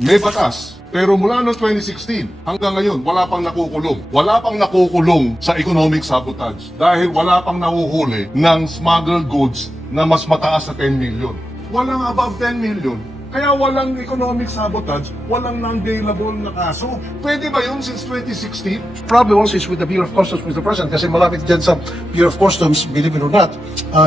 may batas. Pero mula noong 2016 hanggang ngayon, wala pang nakukulong. Wala pang nakukulong sa economic sabotage dahil wala pang nahuhuli ng smuggled goods na mas mataas sa 10 million. Walang above 10 million. Kaya walang economic sabotage, walang non-bailable na kaso. Pwede ba yun since 2016? Problem also is with the Bureau of Customs, Mr. President, kasi malapit dyan sa Bureau of Customs, believe it or not,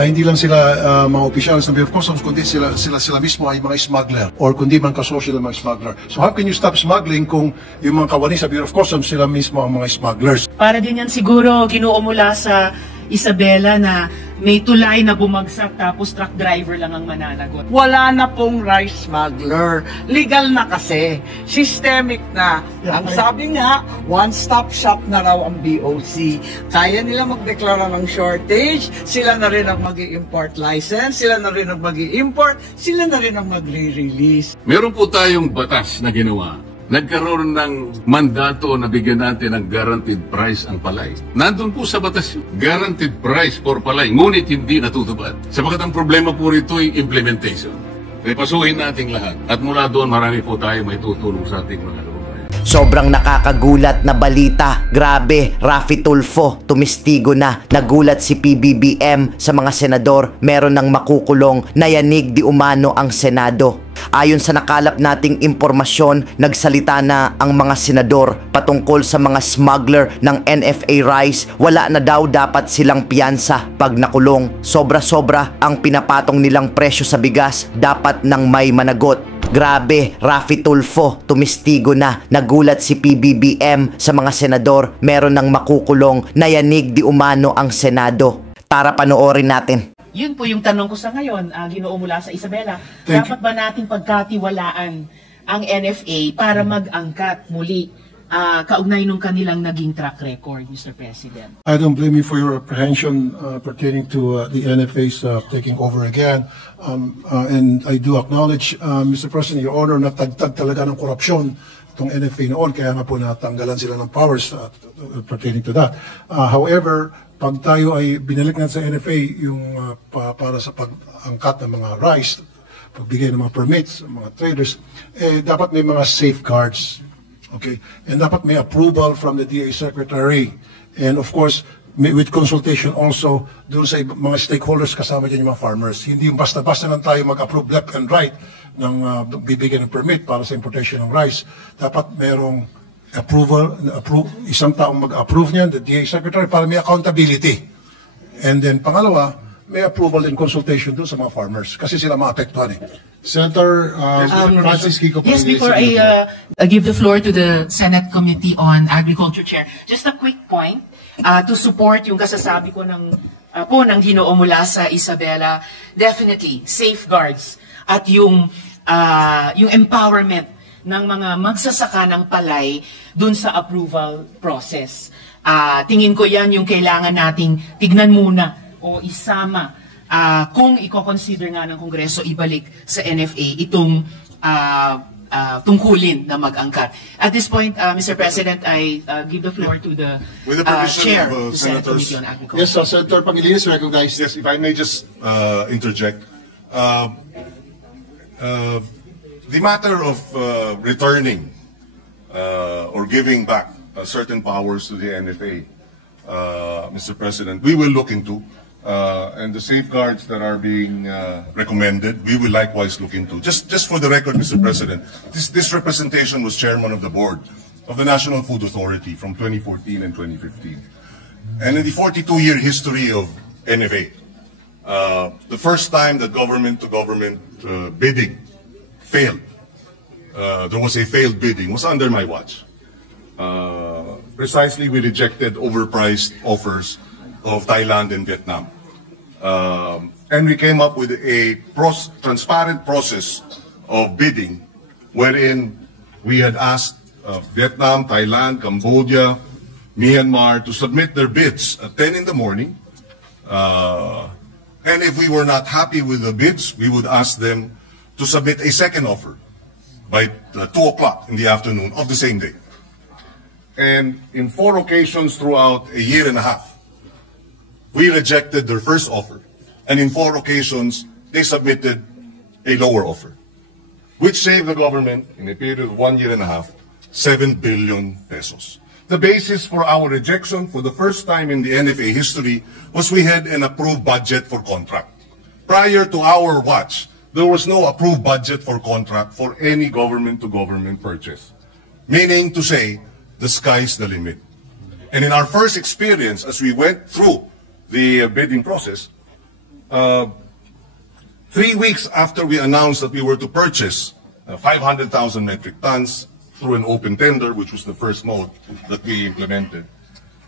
hindi lang sila mga opisyalis ng Bureau of Customs, kundi sila mismo ay mga smuggler or kundi man kasosyo ng mga smuggler. So how can you stop smuggling kung yung mga kawani sa Bureau of Customs, sila mismo ang mga smugglers? Para din yan siguro ginoo mula sa Isabela na may tulay na bumagsak tapos truck driver lang ang mananagot. Wala na pong rice smuggler. Legal na kasi. Systemic na. Ang sabi niya, one-stop shop na raw ang BOC. Kaya nila magdeklara ng shortage, sila na rin ang mag-i-import license, sila na rin ang mag-i-import, sila na rin ang magre-release. Meron po tayong batas na ginawa. Nagkaroon ng mandato na bigyan natin ng guaranteed price ang palay. Nandun po sa batas yun. Guaranteed price for palay, ngunit hindi natutupad. Sapagkat ang problema po rito ay implementation. Repasuhin natin lahat. At mula doon, marami po tayo may tutulong sa ating mga kababayan. Sobrang nakakagulat na balita. Grabe, Raffy Tulfo, tumistigo na. Nagulat si PBBM sa mga senador. Meron ng makukulong, nayanig di umano ang Senado. Ayon sa nakalap nating impormasyon, nagsalita na ang mga senador patungkol sa mga smuggler ng NFA rice. Wala na daw dapat silang piyansa pag nakulong. Sobra-sobra ang pinapatong nilang presyo sa bigas, dapat nang may managot. Grabe, Raffy Tulfo, tumistigo na. Nagulat si PBBM sa mga senador. Meron ng makukulong, nayanig di umano ang Senado. Tara panoorin natin. Yun po yung tanong ko sa ngayon, ginoo mula sa Isabela. Dapat ba nating pagkatiwalaan ang NFA para mag-angkat muli kaugnay nung kanilang naging track record, Mr. President? I don't blame you for your apprehension pertaining to the NFA's taking over again. And I do acknowledge, Mr. President, Your Honor, natagtag talaga ng korupsyon itong NFA noon, kaya nga po natanggalan sila ng powers pertaining to that. However, pag tayo ay binalik natin sa NFA yung para sa pag-angkat ng mga rice, pagbigay ng mga permits, mga traders, dapat may mga safeguards. Okay? And dapat may approval from the DA Secretary. And of course, with consultation also doon sa mga stakeholders kasama dyan yung mga farmers. Hindi yung basta-basta lang tayo mag-approve left and right ng bibigyan ng permit para sa importation ng rice. Dapat merong isang taong mag-approve niyan, the DA Secretary, para may accountability. And then pangalawa, may approval and consultation doon sa mga farmers kasi sila maapektuhan eh. Senator Francis Kiko. Yes, before I give the floor to the Senate Committee on Agriculture Chair, just a quick point to support yung kasasabi ko ng ginoo mula sa Isabela. Definitely, safeguards at yung empowerment ng mga magsasaka ng palay dun sa approval process. Tingin ko yan yung kailangan nating tignan muna o isama kung i-consider nga ng Kongreso ibalik sa NFA itong tungkulin na mag-angkat. At this point, Mr. President, I give the floor to the Chair of the Senate Committee on Agriculture. Yes, Senator Pangilinan is recognized. Yes, if I may just interject. The matter of returning or giving back certain powers to the NFA, Mr. President, we will look into, and the safeguards that are being recommended, we will likewise look into. Just for the record, Mr. President, this representation was chairman of the board of the National Food Authority from 2014 and 2015. And in the 42-year history of NFA, the first time that government-to-government bidding failed, there was a failed bidding, was under my watch. Precisely, we rejected overpriced offers of Thailand and Vietnam. And we came up with a transparent process of bidding wherein we had asked Vietnam, Thailand, Cambodia, Myanmar to submit their bids at 10 in the morning. And if we were not happy with the bids, we would ask them to submit a second offer by 2 o'clock in the afternoon of the same day. And in 4 occasions throughout a year and a half, we rejected their first offer. And in 4 occasions, they submitted a lower offer. which saved the government, in a period of 1 year and a half, 7 billion pesos. The basis for our rejection for the first time in the NFA history was we had an approved budget for contract. Prior to our watch, there was no approved budget for contract for any government-to-government purchase. Meaning to say, the sky's the limit. And in our first experience, as we went through the bidding process, 3 weeks after we announced that we were to purchase 500,000 metric tons through an open tender, which was the first mode that we implemented,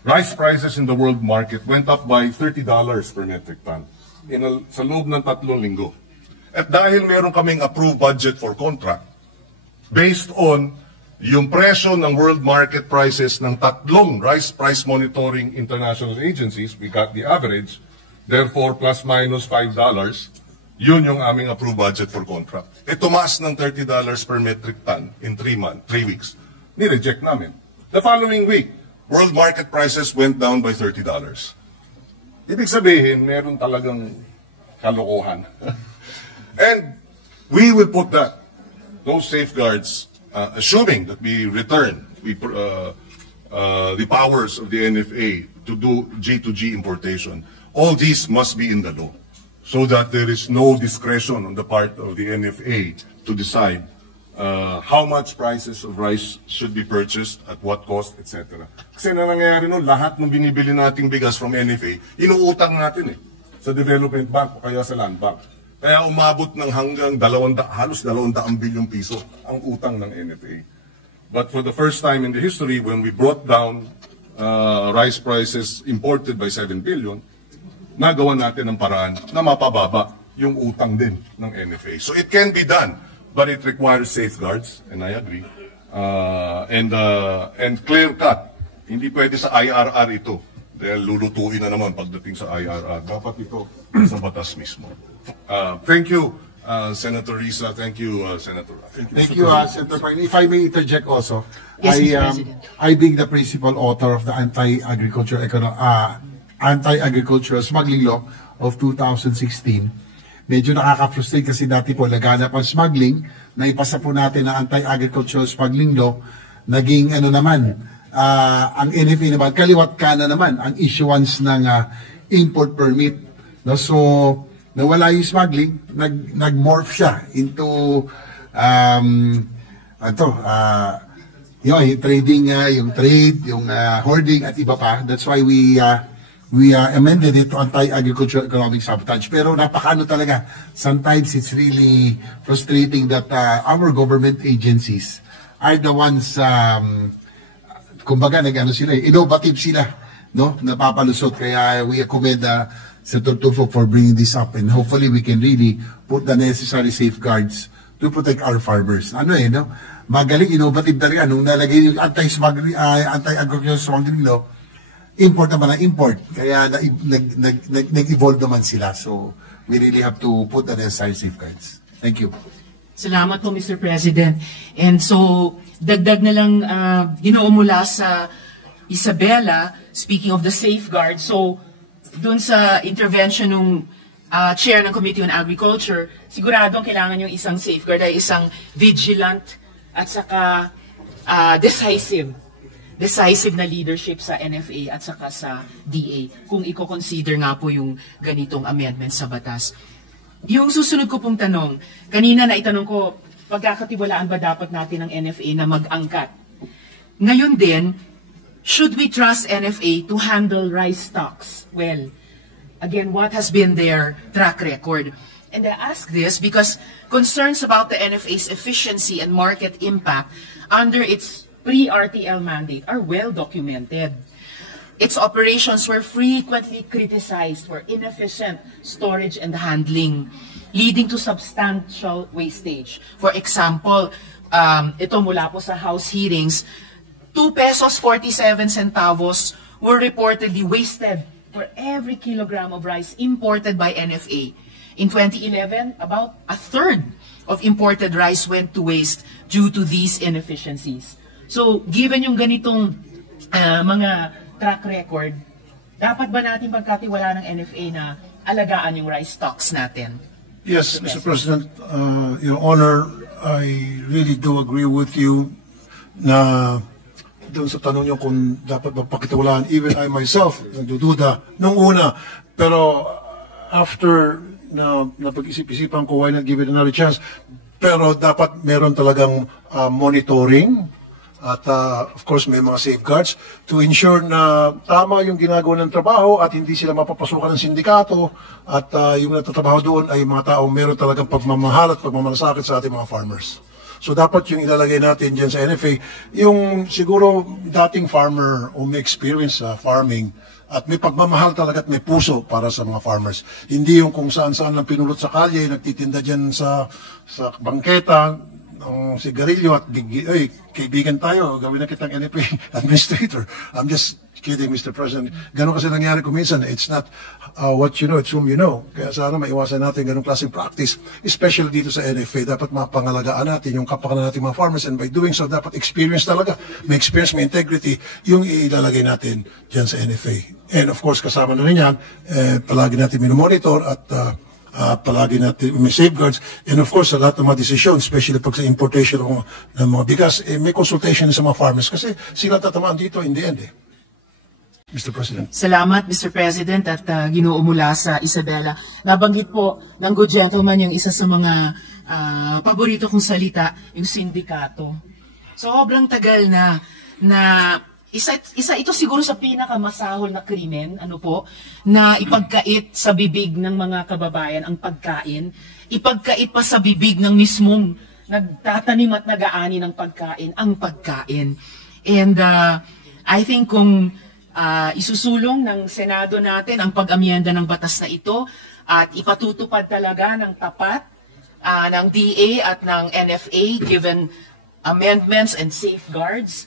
rice prices in the world market went up by $30 per metric ton sa loob ng 3 linggo. At dahil meron kaming approved budget for contract, based on yung presyo ng world market prices ng 3 rice price monitoring international agencies, we got the average, therefore plus minus $5, yun yung aming approved budget for contract. E tumaas ng $30 per metric ton in 3 weeks. Ni-reject namin. The following week, world market prices went down by $30. Ibig sabihin, meron talagang kalokohan. And we will put those safeguards, assuming that we return the powers of the NFA to do G2G importation. All these must be in the law, so that there is no discretion on the part of the NFA to decide how much prices of rice should be purchased, at what cost, etc. Kasi na nangyayari nun, lahat ng binibili nating bigas from NFA, inuutang natin sa Development Bank o kaya sa Land Bank. Kaya umabot ng hanggang halos 200 bilyong piso ang utang ng NFA. But for the first time in the history, when we brought down rice prices imported by 7 billion, nagawa natin ng paraan na mapababa yung utang din ng NFA. So it can be done, but it requires safeguards, and I agree, and clear cut. Hindi pwede sa IRR ito, dahil lulutuin na naman pagdating sa IRR. Dapat ito sa batas mismo. Thank you, Senator Risa. Thank you, Senator. Thank you, Senator Pine. If I may interject also, Yes, Mr. President. I being the principal author of the Anti-Agricultural Smuggling Law of 2016, medyo nakaka-frustrate kasi dati po laganap ang smuggling, naipasa po natin na Anti-Agricultural Smuggling Law, naging ang NFA naman, kaliwat ka na naman ang issuance ng import permit. No? So, nawala yung smuggling, nag-morph siya into yung trading, yung trade, yung hoarding at iba pa. That's why we amended it to anti-agricultural economic sabotage. Pero napakano talaga. Sometimes it's really frustrating that our government agencies are the ones, kumbaga sila, innovative sila, no? Napapalusot. Kaya we commend Senator Tulfo for bringing this up, and hopefully we can really put the necessary safeguards to protect our farmers. No? Magaling, innovative talaga. Nung nalagay yung anti-agricultural smuggling law, import naman ang import. Kaya nag-evolve naman sila. So, we really have to put the necessary safeguards. Thank you. Salamat po, Mr. President. And so, dagdag na lang mula sa Isabela, speaking of the safeguard. So, dun sa intervention ng chair ng Committee on Agriculture, siguradong kailangan yung isang safeguard ay isang vigilant at saka decisive na leadership sa NFA at saka sa DA kung i-consider nga po yung ganitong amendment sa batas. Yung susunod ko pong tanong, kanina na itanong ko, pagkakatiwalaan ba dapat natin ng NFA na mag-angkat? Ngayon din, should we trust NFA to handle rice stocks? Well, again, what has been their track record? And I ask this because concerns about the NFA's efficiency and market impact under its pre-RTL mandate are well documented. Its operations were frequently criticized for inefficient storage and handling, leading to substantial wastage. For example, ito mula po sa House hearings, 2 pesos 47 centavos were reportedly wasted for every kilogram of rice imported by NFA. In 2011, about a third of imported rice went to waste due to these inefficiencies. So, given yung ganitong mga track record, dapat ba natin pagkatiwala ng NFA na alagaan yung rice stocks natin? Yes, Mr. President, Your Honor, I really do agree with you na doon sa tanong niyo kung dapat magpakitiwalaan. Even I myself, nagdududa nung una. Pero after na napag-isip-isipan ko, why not give it another chance? Pero dapat meron talagang monitoring at of course may mga safeguards to ensure na tama yung ginagawa ng trabaho at hindi sila mapapasukan ng sindikato at yung natatrabaho doon ay mga tao meron talagang pagmamahal at pagmamalasakit sa ating mga farmers. So dapat yung ilalagay natin dyan sa NFA, yung siguro dating farmer o may experience sa farming at may pagmamahal talaga at may puso para sa mga farmers. Hindi yung kung saan-saan lang pinulot sa kalye, nagtitinda dyan sa bangketa, ng sigarilyo at kaibigan tayo, gawin na kitang NFA administrator. I'm just kidding, Mr. President. Ganon kasi nangyari kung minsan. It's not what you know, it's whom you know. Kaya sana maiwasan natin ganong klaseng practice, especially dito sa NFA. Dapat mapangalagaan natin yung kapakanan natin mga farmers and by doing so, dapat experience talaga. May experience, may integrity, yung ilalagay natin dyan sa NFA. And of course, kasama na rin yan, palagi natin minomonitor at palagi natin may safeguards. And of course, sa lahat ng mga desisyon, especially pag sa importation ng mga bigas, may consultation sa mga farmers kasi sila tatamaan dito in the end. Mr. President. Salamat, Mr. President, at Ginoo mula sa Isabela. Nabanggit po ng good gentleman yung isa sa mga paborito kong salita, yung sindikato. Sobrang tagal na isa ito siguro sa pinakamasahol na krimen, na ipagkait sa bibig ng mga kababayan ang pagkain, ipagkait pa sa bibig ng mismong nagtatanim at nag-aani ng pagkain, ang pagkain. And I think kung isusulong ng Senado natin ang pag-amyenda ng batas na ito at ipatutupad talaga ng tapat ng DA at ng NFA given amendments and safeguards,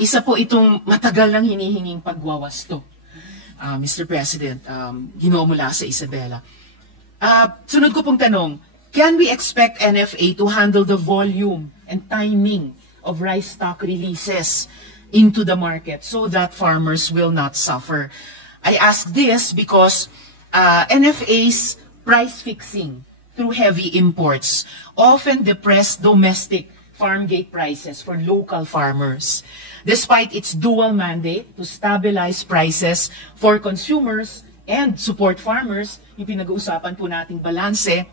isa po itong matagal nang hinihinging pagwawasto, Mr. President, Ginoo mula sa Isabela. Sunod ko pong tanong, can we expect NFA to handle the volume and timing of rice stock releases into the market so that farmers will not suffer? I ask this because NFA's price fixing through heavy imports often depress domestic farm gate prices for local farmers. Despite its dual mandate to stabilize prices for consumers and support farmers, yung pinag-uusapan po nating balanse,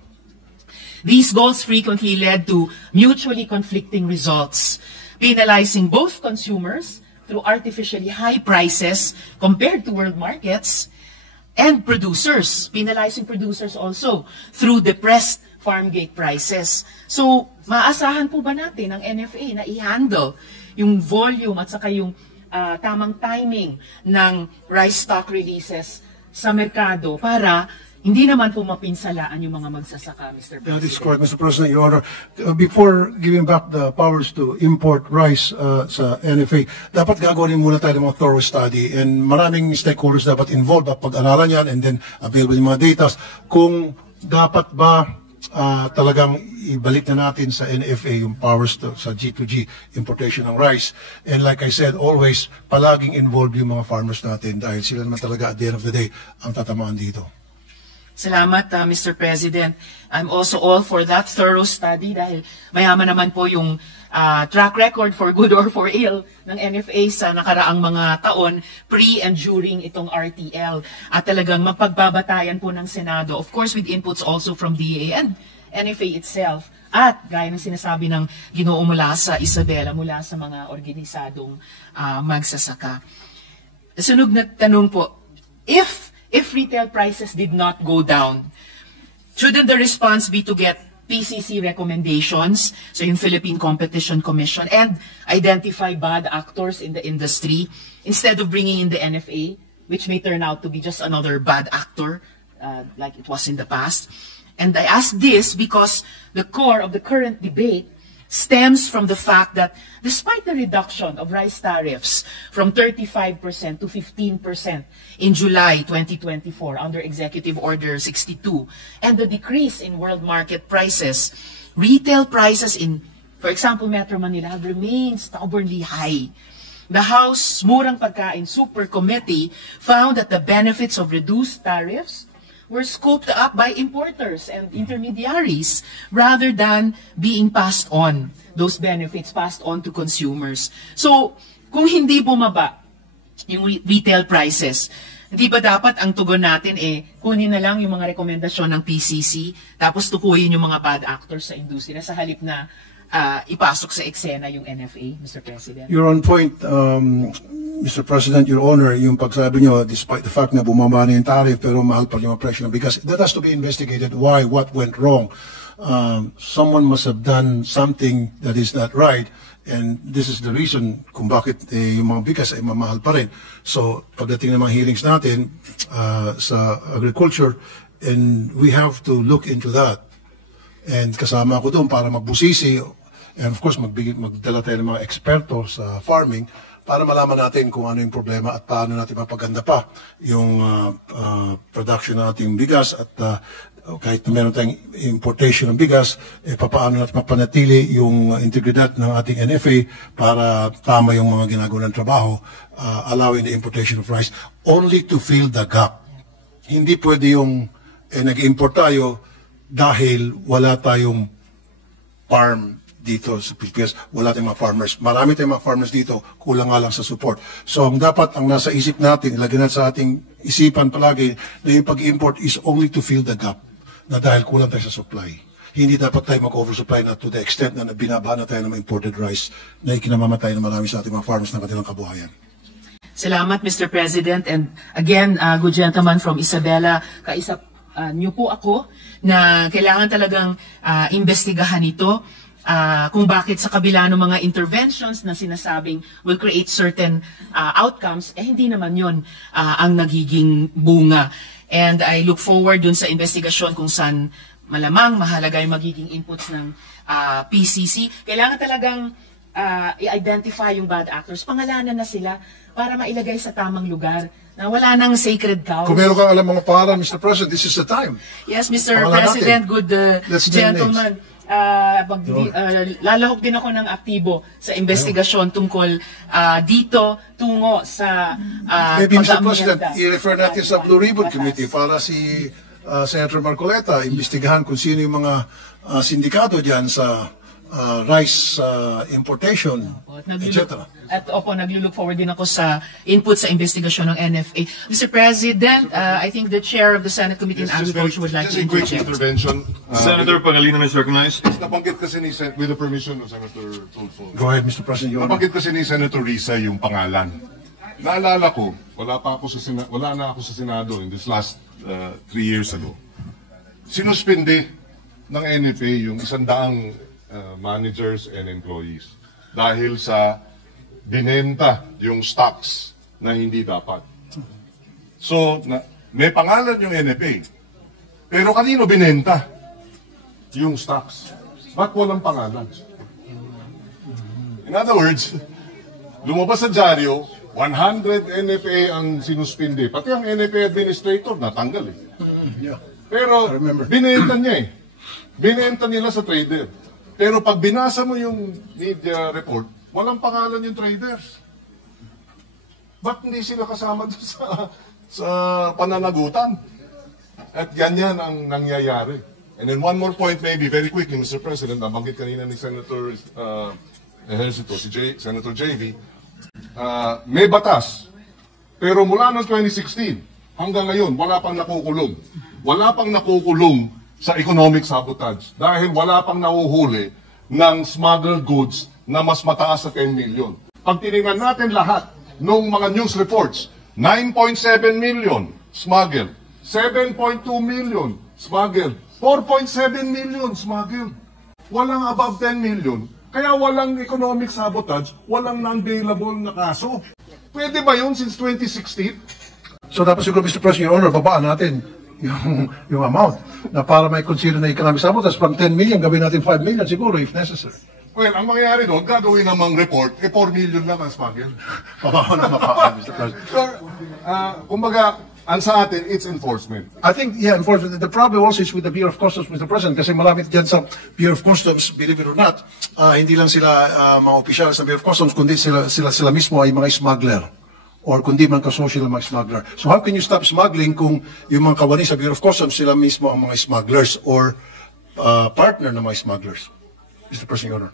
these goals frequently led to mutually conflicting results, penalizing both consumers through artificially high prices compared to world markets, and producers, penalizing producers also through depressed farm gate prices. So, maasahan po ba natin ang NFA na i-handle yung volume at saka yung tamang timing ng rice stock releases sa merkado para hindi naman po mapinsalaan yung mga magsasaka, Mr. President? That is correct, Mr. President, Your Honor. Before giving back the powers to import rice sa NFA, dapat gagawin muna tayo ng mga thorough study and maraming stakeholders dapat involved at pag-aralan yan and then available yung mga data kung dapat ba talagang ibalik na natin sa NFA yung powers sa G2G importation ng rice. And like I said, always palaging involved yung mga farmers natin dahil sila naman talaga at the end of the day ang tatamaan dito. Salamat, Mr. President. I'm also all for that thorough study dahil mayaman naman po yung track record for good or for ill ng NFA sa nakaraang mga taon pre and during itong RTL at talagang mapagbabatayan po ng Senado, of course with inputs also from DA and NFA itself at gaya ng sinasabi ng Ginoo mula sa Isabela mula sa mga organisadong magsasaka. Sunog na tanong po, if retail prices did not go down, shouldn't the response be to get PCC recommendations, so yung Philippine Competition Commission, and identify bad actors in the industry instead of bringing in the NFA, which may turn out to be just another bad actor like it was in the past? And I ask this because the core of the current debate stems from the fact that despite the reduction of rice tariffs from 35% to 15% in July 2024 under Executive Order 62 and the decrease in world market prices, retail prices in, for example, Metro Manila have remained stubbornly high. The House Murang Pagkain Super Committee found that the benefits of reduced tariffs were scooped up by importers and intermediaries rather than being passed on, those benefits passed on to consumers. So, kung hindi bumaba yung retail prices, hindi ba dapat ang tugon natin kunin na lang yung mga rekomendasyon ng PCC tapos tukuyin yung mga bad actors sa industriya sa halip na ipasok sa eksena yung NFA, Mr. President? You're on point, Mr. President, Your Honor, yung pagsabi nyo, despite the fact na bumaba na yung tariff, pero mahal pa yung presyo ng bigas, that has to be investigated. Why? What went wrong? Someone must have done something that is not right, and this is the reason kung bakit yung mga bigas ay mamahal pa rin. So, pagdating ng mga hearings natin sa agriculture, and we have to look into that. And kasama ako doon para magbusisi, and of course, magdala tayo ng mga eksperto sa farming, para malaman natin kung ano yung problema at paano natin mapaganda pa yung production ng ating bigas at kahit na meron tayong importation ng bigas, paano natin mapanatili yung integridad ng ating NFA para tama yung mga ginagawa ng trabaho, allowing the importation of rice only to fill the gap. Hindi pwede yung nag-import tayo dahil wala tayong farm dito sa Pilipinas, wala tayong mga farmers. Marami tayong mga farmers dito, kulang nga lang sa support. So, ang dapat, ang nasa isip natin, ilagay natin sa ating isipan palagi, na yung pag-import is only to fill the gap, na dahil kulang tayo sa supply. Hindi dapat tayo mag-oversupply na to the extent na binabaha na tayo ng imported rice na ikinamamatay na marami sa ating mga farmers na kanilang kabuhayan. Salamat, Mr. President. And again, good gentleman from Isabela, kaisa niyo po ako na kailangan talagang investigahan ito. Kung bakit sa kabila ng mga interventions na sinasabing will create certain outcomes, hindi naman yun ang nagiging bunga. And I look forward dun sa investigasyon kung saan malamang mahalaga yung magiging inputs ng PCC. Kailangan talagang i-identify yung bad actors, pangalanan na sila para mailagay sa tamang lugar na wala nang sacred cows. Kung meron kang alam mga pangalan, Mr. President, this is the time. Yes, Mr. President, good gentleman. Lalahok din ako ng aktibo sa investigasyon tungkol dito tungo sa maybe Mr. President, i-refer natin sa Blue Ribbon Committee para si Senator Marcoleta imbestigahan kung sino yung mga sindikato dyan sa rice importation, etc. At naglulook forward din ako sa input sa investigasyon ng NFA. Mr. President, I think the chair of the Senate Committee on Agriculture would like to quick interject. intervention. Senator Pangilinan is recognized. Nabanggit kasi with the permission of Senator Tulfo. Go ahead, Mr. President. Nabanggit kasi ni Senator Risa yung pangalan. Naalala ko, wala na ako sa Senado in this last 3 years ago. Sinuspindi ng NFA yung 100 managers and employees dahil sa binenta yung stocks na hindi dapat. So, may pangalan yung NFA, pero kanino binenta yung stocks? Ba't walang pangalan? In other words, lumabas sa dyaryo, 100 NFA ang sinuspindi. Pati ang NFA administrator, natanggal eh. Pero binenta niya eh. Binenta nila sa trader. Pero pag binasa mo yung media report, walang pangalan yung traders. Ba't hindi sila kasama doon sa pananagutan? At ganyan ang nangyayari. And then one more point maybe, very quickly, Mr. President, nabanggit kanina ni Senator Senator JV, may batas. Pero mula noong 2016, hanggang ngayon, wala pang nakukulong. Wala pang nakukulong sa economic sabotage dahil wala pang nahuhuli ng smuggled goods na mas mataas sa 10 million. Pag tinignan natin lahat ng mga news reports, 9.7 million smuggled, 7.2 million smuggled, 4.7 million smuggled. Walang above 10 million, kaya walang economic sabotage, walang non-bailable na kaso. Pwede ba yun since 2016? So dapat siguro, Mr. President, Your Honor, babaan natin yung amount na para may consider na economic sabotage from 10 million, gawin natin 5 million siguro if necessary. Well, ang mangyayari doon, gagawin namang report, 4 million lang ang smuggle. Mababa na mababa, Mr. President. So, kumbaga, ang sa atin, it's enforcement. I think, yeah, enforcement. The problem also is with the Bureau of Customs, Mr. President, kasi marami dyan sa Bureau of Customs, believe it or not, hindi lang sila mga opisyal sa Bureau of Customs, kundi sila mismo ay mga smuggler or kundi man kasosyo ng mga smuggler. So how can you stop smuggling kung yung mga kawani sa Bureau of Customs sila mismo ang mga smugglers or partner ng mga smugglers? Mr. President, Your Honor.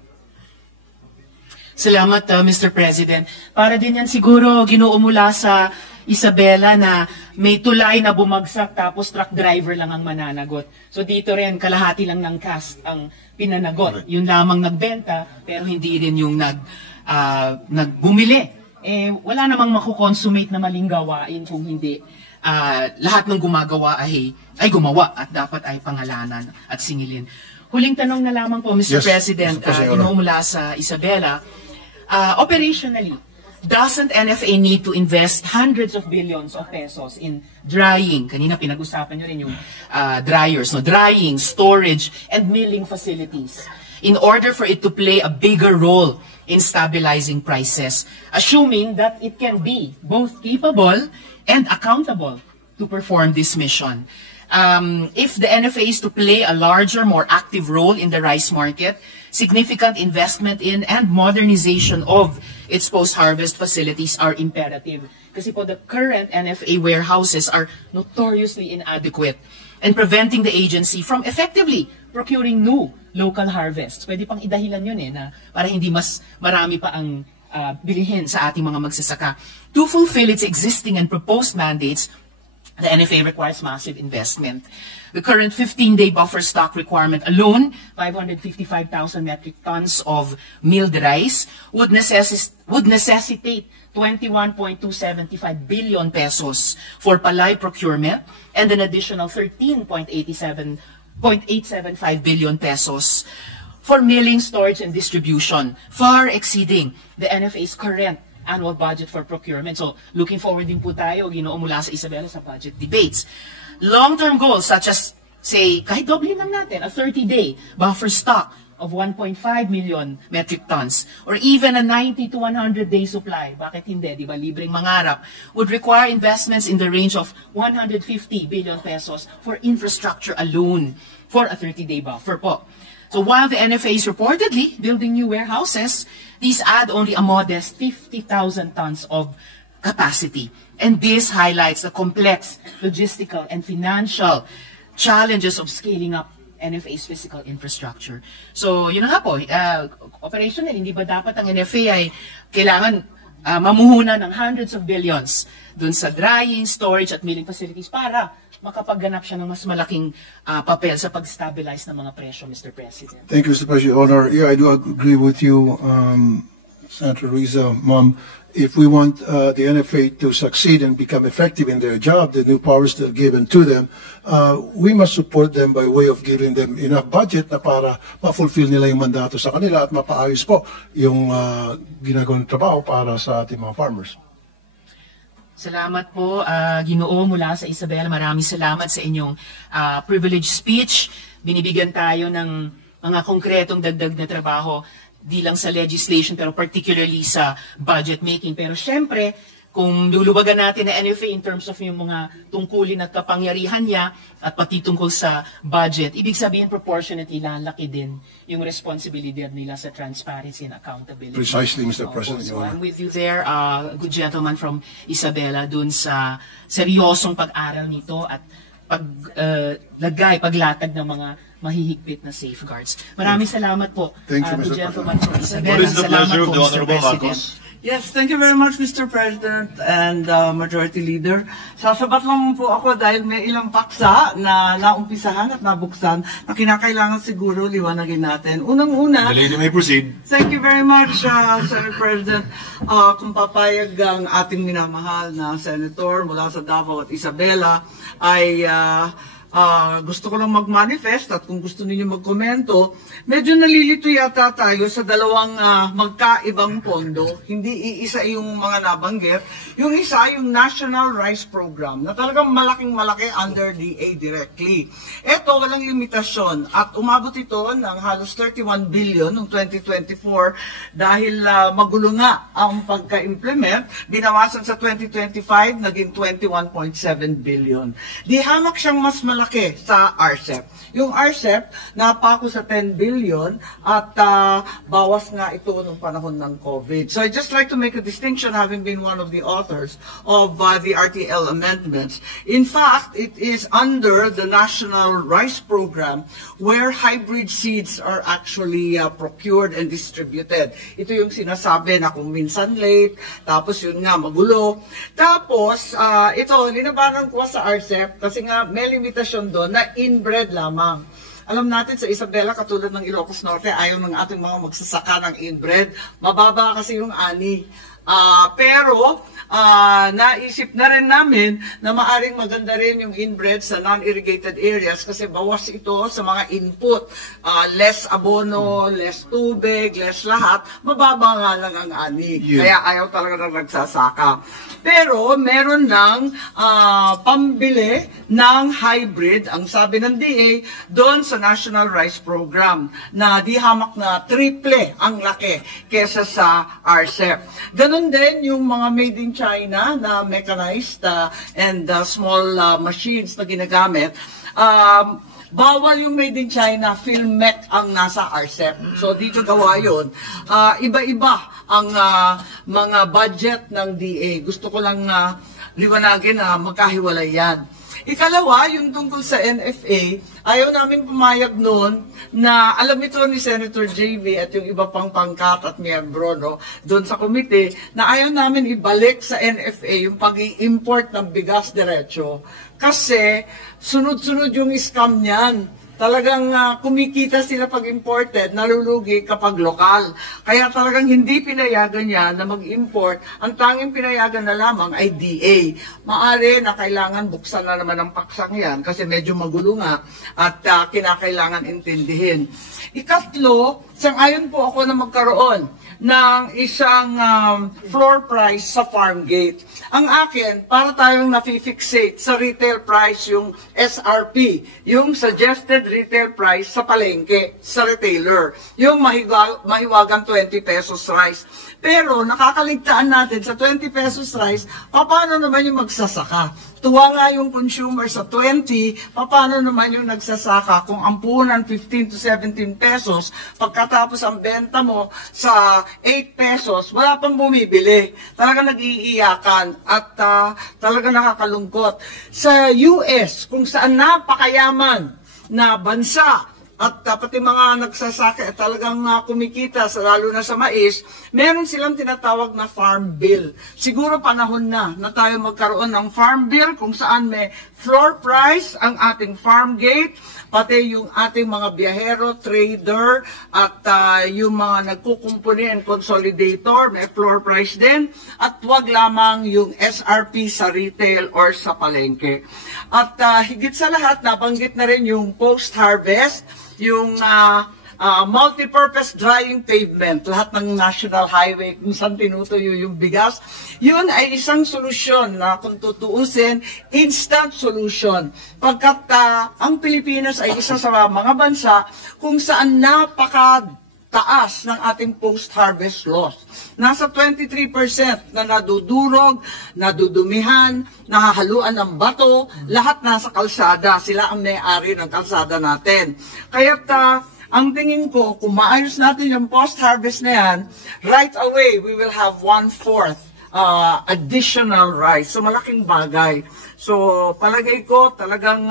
Salamat, Mr. President. Para din yan siguro ginoo mula sa Isabela na may tulay na bumagsak tapos truck driver lang ang mananagot. So dito rin kalahati lang ng cast ang pinanagot. Yun lamang nagbenta pero hindi rin yung nagbumili. Wala namang makukonsummate na maling gawain kung hindi lahat ng gumagawa ay gumawa at dapat ay pangalanan at singilin. Huling tanong na lamang po, Mr. President, ginoo mula sa Isabela. Operationally, doesn't NFA need to invest hundreds of billions of pesos in drying? Kanina pinag-usapan nyo rin yung dryers, no? Drying, storage, and milling facilities in order for it to play a bigger role in stabilizing prices, assuming that it can be both capable and accountable to perform this mission. If the NFA is to play a larger, more active role in the rice market, significant investment in and modernization of its post-harvest facilities are imperative. Kasi po the current NFA warehouses are notoriously inadequate and preventing the agency from effectively procuring new local harvests. Pwede pang idahilan yun na para hindi mas marami pa ang bilihin sa ating mga magsasaka. To fulfill its existing and proposed mandates, the NFA requires massive investment. The current 15-day buffer stock requirement alone, 555,000 metric tons of milled rice, would necessitate 21.275 billion pesos for palay procurement and an additional 13.875 billion pesos for milling, storage, and distribution, far exceeding the NFA's current annual budget for procurement. So, looking forward din po tayo, ginoo mula sa Isabela sa budget debates. Long-term goals such as, say, kahit doble lang natin, a 30-day buffer stock of 1.5 million metric tons, or even a 90 to 100-day supply, bakit hindi, di ba, libreng mangarap, would require investments in the range of 150 billion pesos for infrastructure alone for a 30-day buffer po. So while the NFA is reportedly building new warehouses, these add only a modest 50,000 tons of capacity. And this highlights the complex logistical and financial challenges of scaling up NFA's physical infrastructure. So yun na nga po, operational, hindi ba dapat ang NFA ay kailangan mamuhunan ng hundreds of billions dun sa drying, storage at milling facilities para makapagganap siya ng mas malaking papel sa pag-stabilize ng mga presyo, Mr. President. Thank you, Mr. President. Honor, yeah, I do agree with you, Senator Riza, Ma'am. If we want the NFA to succeed and become effective in their job, the new powers that are given to them, we must support them by way of giving them enough budget na para ma-fulfill nila yung mandato sa kanila at mapaayos po yung ginagawang trabaho para sa ating mga farmers. Salamat po, Ginoo mula sa Isabela. Maraming salamat sa inyong privileged speech. Binibigyan tayo ng mga konkretong dagdag na trabaho di lang sa legislation pero particularly sa budget making. Pero syempre, kung luluwagan natin na NFA in terms of yung mga tungkulin at kapangyarihan niya at pati tungkol sa budget, ibig sabihin proportionately lalaki din yung responsibilidad nila sa transparency and accountability. Precisely, Mr. President. So I'm with you there, good gentleman from Isabela, dun sa seryosong pag-aral nito at paglatag ng mga mahihigpit na safeguards. Maraming salamat po, Thank you, Mr. gentleman from Isabela. What is the Salamat pleasure of po, the Mr. Honorable President. Marcos? Yes, thank you very much, Mr. President and Majority Leader. Sasabat lang po ako dahil may ilang paksa na naumpisahan at nabuksan na kinakailangan siguro liwanagin natin. Unang-una, The lady may proceed. thank you very much, Sir President. Kung papayag ang ating minamahal na Senator mula sa Davao at Isabela, ay gusto ko lang mag-manifest at kung gusto niyo magkomento, medyo nalilito yata tayo sa dalawang magkaibang pondo. Hindi iisa yung mga nabanggit. Yung isa, yung National Rice Program, na talagang malaking-malaki under DA directly. Ito, walang limitasyon at umabot ito ng halos 31 billion noong 2024 dahil magulo nga ang pagka-implement. Binawasan sa 2025, naging 21.7 billion. Di hamak siyang mas malaki malaki sa RCEP. Yung RCEP, napako sa 10 billion at bawas nga ito nung panahon ng COVID. So I'd just like to make a distinction, having been one of the authors of the RTL amendments. In fact, it is under the National Rice Program where hybrid seeds are actually procured and distributed. Ito yung sinasabi na kung minsan late, tapos yun nga magulo. Tapos, ito, linabanan ko sa RCEP kasi nga may limitasyon doon na inbred lamang. Alam natin sa Isabela, katulad ng Ilocos Norte, ayaw ng ating mga magsasaka ng inbred. Mababa kasi yung ani. Pero, naisip na rin namin na maaring maganda rin yung inbred sa non-irrigated areas kasi bawas ito sa mga input. Less abono, less tubig, less lahat. Mababa nga lang ang ani. Kaya ayaw talaga ng nagsasaka. Pero, meron ng pambili ng hybrid, ang sabi ng DA, doon sa National Rice Program na di hamak na triple ang laki kesa sa RCEP. Ganon din yung mga made in China na mechanized and small machines na ginagamit. Bawal yung made in China, Filmec ang nasa RCEP. So dito gawa yun. Iba-iba ang mga budget ng DA. Gusto ko lang liwanagin na magkahiwalay yan. Ikalawa, yung tungkol sa NFA, ayaw namin pumayag noon na alam ito ni Senator JV at yung iba pang pangkat at miyembro doon sa komite na ayaw namin ibalik sa NFA yung pag-i-import ng bigas diretso. Kasi sunod-sunod yung scam niyan. Talagang kumikita sila pag imported, nalulugi kapag lokal. Kaya talagang hindi pinayagan niya na mag-import. Ang tanging pinayagan na lamang ay DA. Maari na kailangan buksan na naman ang paksang yan kasi medyo magulo nga at kinakailangan intindihin. Ikatlo, sang-ayon po ako na magkaroon ng isang floor price sa farm gate. Ang akin, para tayong nafi-fixate sa retail price yung SRP, yung suggested retail price sa palengke, sa retailer, yung mahiwagang 20 pesos rice. Pero nakakaligtaan natin sa 20 pesos rice, paano naman yung magsasaka? Tuwa nga yung consumer sa 20, paano naman yung nagsasaka kung ampunan 15 to 17 pesos, pagkatapos ang benta mo sa 8 pesos, wala pang bumibili. Talaga nag-iiyakan at talaga nakakalungkot. Sa US, kung saan napakayaman na bansa, at pati mga nagsasaka talagang kumikita, lalo na sa mais, meron silang tinatawag na farm bill. Siguro panahon na tayo magkaroon ng farm bill kung saan may floor price ang ating farm gate, pati yung ating mga biyahero, trader, at yung mga nagkukumpuni and consolidator, may floor price din, at wag lamang yung SRP sa retail or sa palengke. At higit sa lahat, nabanggit na rin yung post-harvest, yung multi-purpose drying pavement, lahat ng national highway kung saan tinutuyo yung bigas, yun ay isang solusyon na kung tutuusin, instant solution. Pagkat ang Pilipinas ay isa sa mga bansa kung saan napakataas ng ating post-harvest loss. Nasa 23% na nadudurog, nadudumihan, nahahaluan ng bato, lahat nasa kalsada. Sila ang may-ari ng kalsada natin. Kaya't ang tingin ko, kung maayos natin yung post-harvest na yan, right away, we will have 1/4 additional rice. So, malaking bagay. So, palagay ko, talagang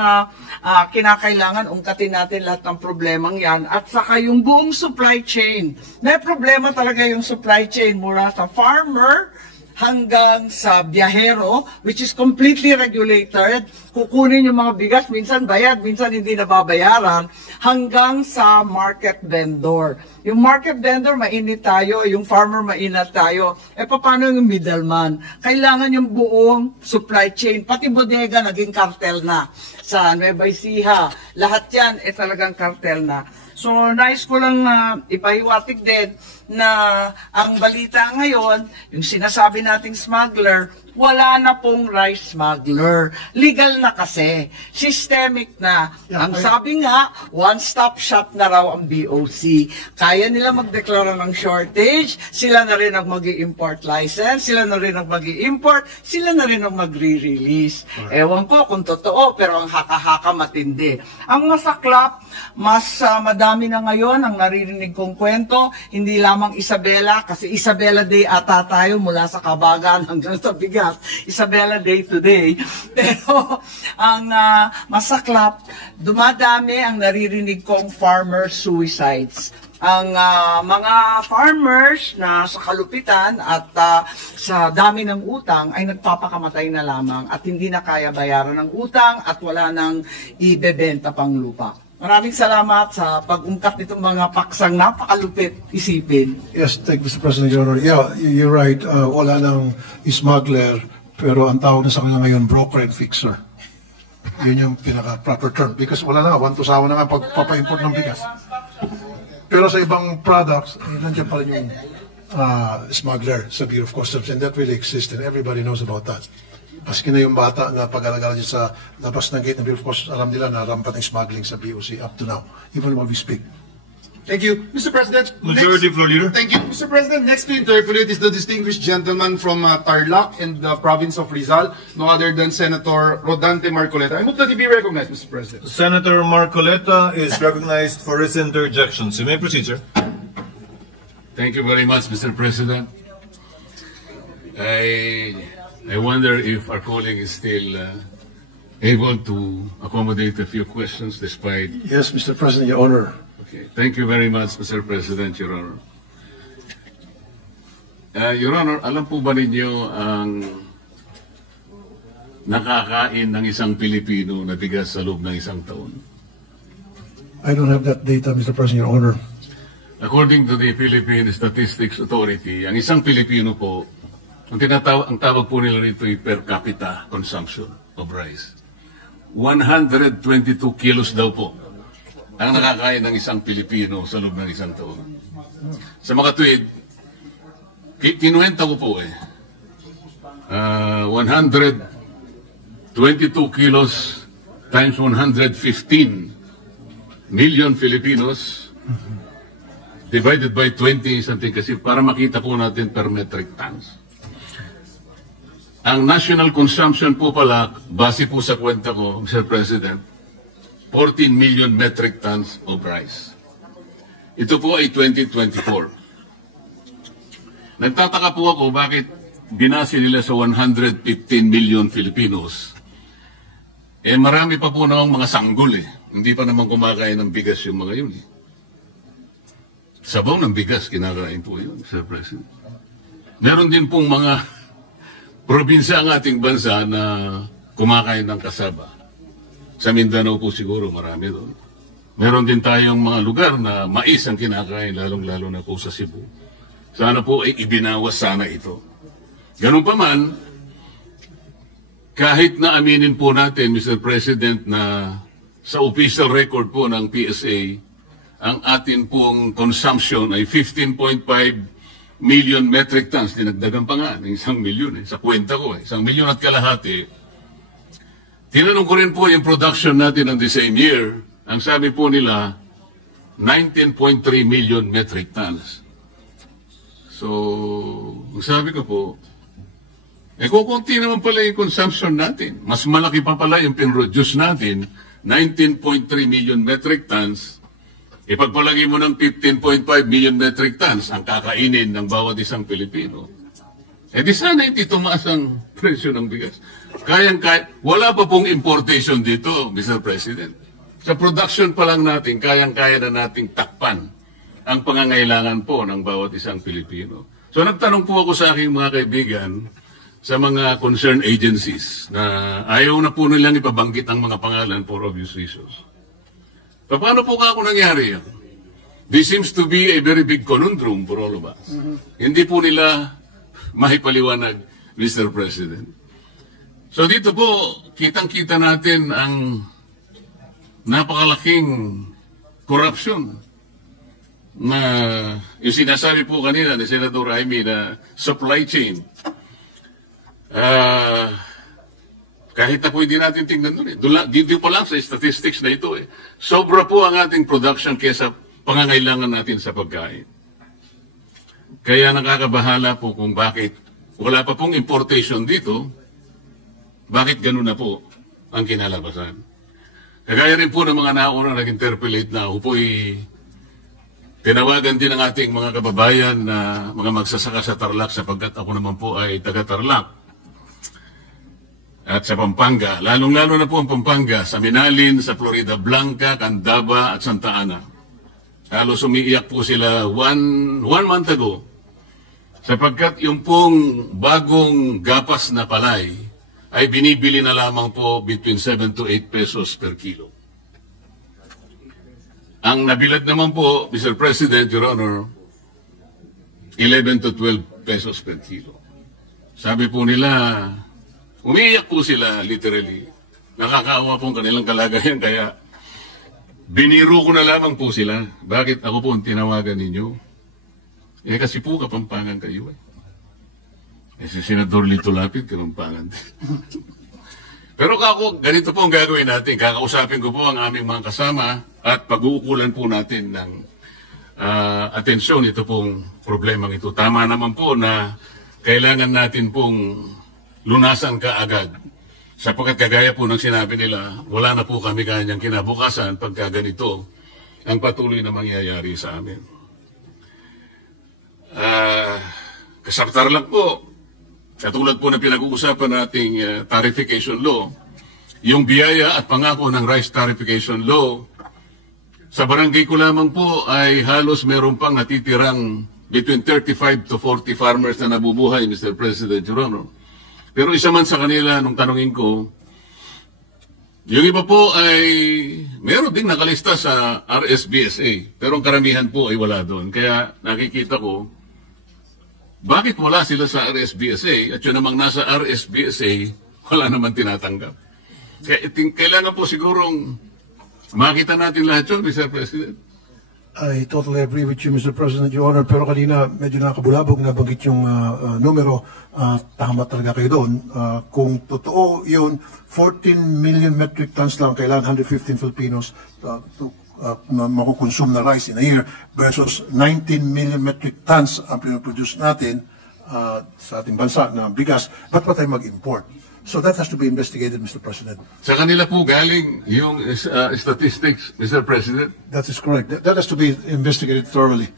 kinakailangan ungkatin natin lahat ng problemang yan. At saka yung buong supply chain. May problema talaga yung supply chain mula sa farmer hanggang sa biyahero, which is completely regulated. Kukunin yung mga bigas, minsan bayad, minsan hindi nababayaran, hanggang sa market vendor. Yung market vendor, mainit tayo, yung farmer, mainit tayo. Paano yung middleman? Kailangan yung buong supply chain, pati bodega, naging cartel na. Sa Nueva Ecija, lahat yan, talagang cartel na. So, nais ko lang ipahiwatig din na ang balita ngayon, yung sinasabi nating smuggler, wala na pong rice smuggler. Legal na kasi. Systemic na. Ang sabi nga, one-stop shop na raw ang BOC. Kaya nila magdeklara ng shortage, sila na rin ang mag-i-import license, sila na rin ang mag-i-import, sila na rin ang magre-release. Ewan ko kung totoo, pero ang haka-haka matindi. Ang masaklap, mas madami na ngayon ang naririnig kong kwento, hindi lamang Isabela, kasi Isabela Day ata tayo mula sa Kabagan hanggang sa Bigas. Isabela Day today. Pero ang masaklap, dumadami ang naririnig kong farmer suicides. Ang mga farmers na sa kalupitan at sa dami ng utang ay nagpapakamatay na lamang at hindi na kaya bayaran ng utang at wala nang ibebenta pang lupa. Maraming salamat sa pag-ungkat nitong mga paksang napakalupit isipin. Yes, thank you, Mr. President, Your Honor. Yeah, you're right. Wala nang smuggler, pero ang tawag na sa kanila ngayon, broker and fixer. Yun yung pinaka-proper term. Because wala na nga, one-to-sawa na nga pagpapa-import ng bigas. Pero sa ibang products, nandiyan pa rin yung smuggler sa Bureau of Customs, and that really exists, and everybody knows about that. Maski na yung bata na pag-alagala dyan sa labas ng gate ng Bureau of Customs, alam nila na rampat ng smuggling sa BOC up to now, even while we speak. Thank you. Mr. President. Majority Floor Leader. Thank you. Mr. President, next to interpolate is the distinguished gentleman from Tarlac in the province of Rizal, no other than Senator Rodante Marcoleta. I move that he be recognized, Mr. President. Senator Marcoleta is recognized for his interjections. You may proceed, sir. Thank you very much, Mr. President. I wonder if our colleague is still able to accommodate a few questions despite... Yes, Mr. President, Your Honor. Okay. Thank you very much, Mr. President, Your Honor. Your Honor, alam po ba ninyo ang nakakain ng isang Pilipino na bigas sa loob ng isang taon? I don't have that data, Mr. President, Your Honor. According to the Philippine Statistics Authority, ang isang Pilipino po, ang tawag po nila rito ay per capita consumption of rice. 122 kilos daw po ang nakakain ng isang Pilipino sa loob ng isang taon. Sa mga tuwid, kinuwenta ko po 122 kilos times 115 million Filipinos divided by 20 something kasi para makita po natin per metric tons. Ang national consumption po pala, base po sa kwenta ko, Mr. President, 14 million metric tons of rice. Ito po ay 2024. Nagtataka po ako bakit binase nila sa 115 million Filipinos. Marami pa po namang mga sanggol Hindi pa naman kumakain ng bigas yung mga yun Sabaw ng bigas, kinakain po yun, Mr. President. Meron din pong mga probinsya ang ating bansa na kumakain ng kasaba. Sa Mindanao po siguro marami doon. Meron din tayong mga lugar na mais ang kinakain, lalong-lalo na po sa Cebu. Sana po ay ibinawas sana ito. Ganun pa man, kahit na aminin po natin, Mr. President, na sa official record po ng PSA, ang atin pong consumption ay 15.5 million metric tons. Dinagdagan pa nga ng 1 milyon sa kwenta ko 1 milyon at kalahati. Tinanong ko rin po yung production natin ng the same year. Ang sabi po nila, 19.3 million metric tons. So, ang sabi ko po, kukunti naman pala yung consumption natin. Mas malaki pa pala yung pinroduce natin, 19.3 million metric tons. Ipagpalagay mo ng 15.5 million metric tons ang kakainin ng bawat isang Pilipino. Di sana hindi tumaas ang presyo ng bigas. Wala pa pong importation dito, Mr. President. Sa production pa lang natin, kayang-kaya na nating takpan ang pangangailangan po ng bawat isang Pilipino. So nagtanong po ako sa aking mga kaibigan sa mga concerned agencies na ayaw na po nilang ipabanggit ang mga pangalan for obvious reasons. Paano po ako nangyari yan? This seems to be a very big conundrum for all of us. Hindi po nila mahipaliwanag, Mr. President. So dito po, kitang-kita natin ang napakalaking korupsyon na yung sinasabi po kanina ni Senator Jaime na supply chain, kahit na po hindi natin tingnan doon dito pa lang sa statistics na ito sobra po ang ating production kesa pangangailangan natin sa pagkain. Kaya nakakabahala po kung bakit wala pa pong importation dito, bakit ganun na po ang kinalabasan. Kagaya rin po ng mga nauna nag-interpellate na ako po'y tinawagan din ng ating mga kababayan na mga magsasaka sa Tarlac sapagkat ako naman po ay taga-Tarlac. At sa Pampanga, lalong-lalo na po ang Pampanga, sa Minalin, sa Florida Blanca, Candaba at Santa Ana. Halos umiiyak po sila one month ago sapagkat yung pong bagong gapas na palay ay binibili na lamang po between 7 to 8 pesos per kilo. Ang nabilad naman po, Mr. President, Your Honor, 11 to 12 pesos per kilo. Sabi po nila, umiiyak po sila literally. Nakakaawa po ang kanilang kalagayan kaya biniro ko na lamang po sila. Bakit ako po ang tinawagan ninyo? Kasi po Kapampangan kayo si Senador Lito Lapid, Kapampangan. Pero ganito po ang gagawin natin. Kakausapin ko po ang aming mga kasama at pag-uukulan po natin ng atensyon ito pong problemang ito. Tama naman po na kailangan natin pong lunasan kaagad. Sapagkat kagaya po ng sinabi nila, wala na po kami kanyang kinabukasan pagka ganito ang patuloy na mangyayari sa amin. Kasaptar lang po, katulad po na pinag-uusapan nating tarification law, yung biyaya at pangako ng rice tarification law, sa barangay ko lamang po ay halos meron pang natitirang between 35 to 40 farmers na nabubuhay, Mr. President, Your Honor. Pero isa man sa kanila, nung tanongin ko, yung iba po ay meron ding nakalista sa RSBSA, pero ang karamihan po ay wala doon. Kaya nakikita ko, bakit wala sila sa RSBSA at yun namang nasa RSBSA, wala naman tinatanggap. Kaya kailangan po sigurong makita natin lahat yun, Mr. President. I totally agree with you, Mr. President, Your Honor. Pero kanina medyo nakabulabog na banggit yung numero. Tama talaga kayo doon. Kung totoo yun, 14 million metric tons lang kailangan 115 Filipinos to makukonsume na rice in a year versus 19 million metric tons ang pinaproduce natin sa ating bansa na bigas. Ba't pa tayo mag-import? So that has to be investigated, Mr. President. Sa kanila po galing yung statistics, Mr. President? That is correct. That has to be investigated thoroughly.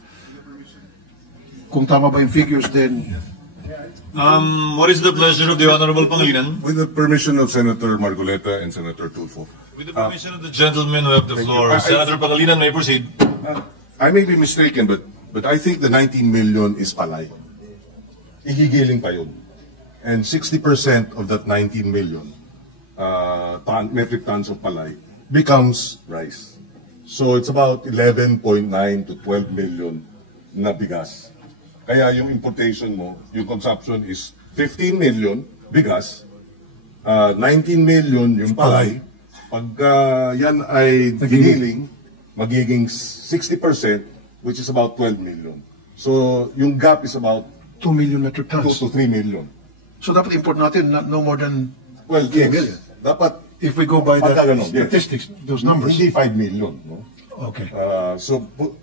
Kung tama ba yung figures, then... What is the pleasure of the Honorable Pangilinan? With the permission of Senator Marcoleta and Senator Tulfo. With the permission of the gentleman who have the floor, Senator Pangilinan may proceed. I may be mistaken, but I think the 19 million is palay. Igigiling pa yun. And 60% of that 19 million metric tons of palay becomes rice. So it's about 11.9 to 12 million na bigas. Kaya yung importation mo, yung consumption is 15 million bigas, 19 million yung palay. Pagka yan ay giniling, magiging 60%, which is about 12 million. So yung gap is about 2 million metric 2 tons. to 3 million. So dapat import natin no more than Well, 2 yes. million. Dapat, If we go by the pagka ganun, yes. statistics, those numbers. Hindi 5 million. No? Okay.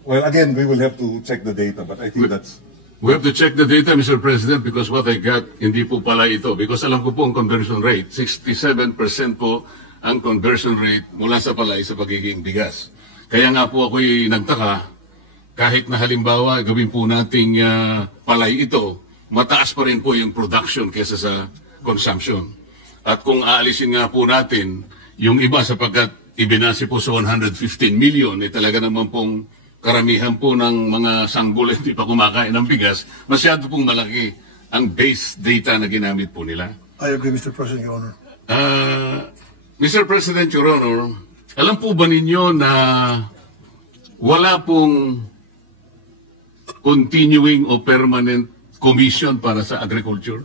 Well, again, we will have to check the data, but I think that's... We have to check the data, Mr. President, because what I got, hindi po pala ito. Because alam ko po ang conversion rate. 67% po ang conversion rate mula sa palay sa pagiging bigas. Kaya nga po ako'y nagtaka, kahit na halimbawa gawin po nating palay ito, mataas pa rin po yung production kesa sa consumption. At kung aalisin nga po natin yung iba sapagkat ibinase po sa 115 million, talaga naman pong karamihan po ng mga sanggol hindi pa kumakain ng bigas, masyado pong malaki ang base data na ginamit po nila. I agree, Mr. President, Your Honor. Mr. President, Your Honor, alam po ba ninyo na wala pong continuing o permanent commission para sa agriculture?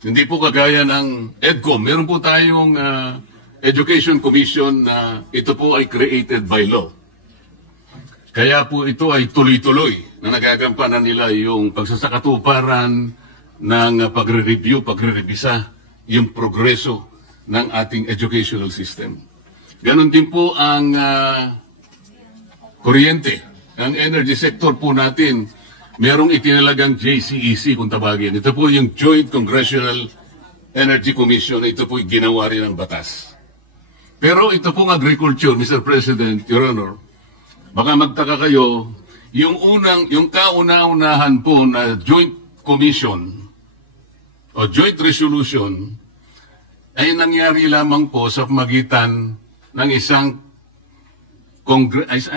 Hindi po kagaya ng EDCOM. Meron po tayong Education Commission na ito po ay created by law. Kaya po ito ay tuloy-tuloy na nagagampanan nila yung pagsasakatuparan ng pagre-review, pagre-revisa, yung progreso ng ating educational system. Ganon din po ang kuryente. Ang energy sector po natin, merong itinalagang JCEC kung tawagin. Ito po yung Joint Congressional Energy Commission. Ito po yung ginawa rin ng batas. Pero ito pong agriculture, Mr. President, Your Honor, baka magtaka kayo, yung kauna-unahan po na joint commission o joint resolution ay nangyari lamang po sa pamagitan ng isang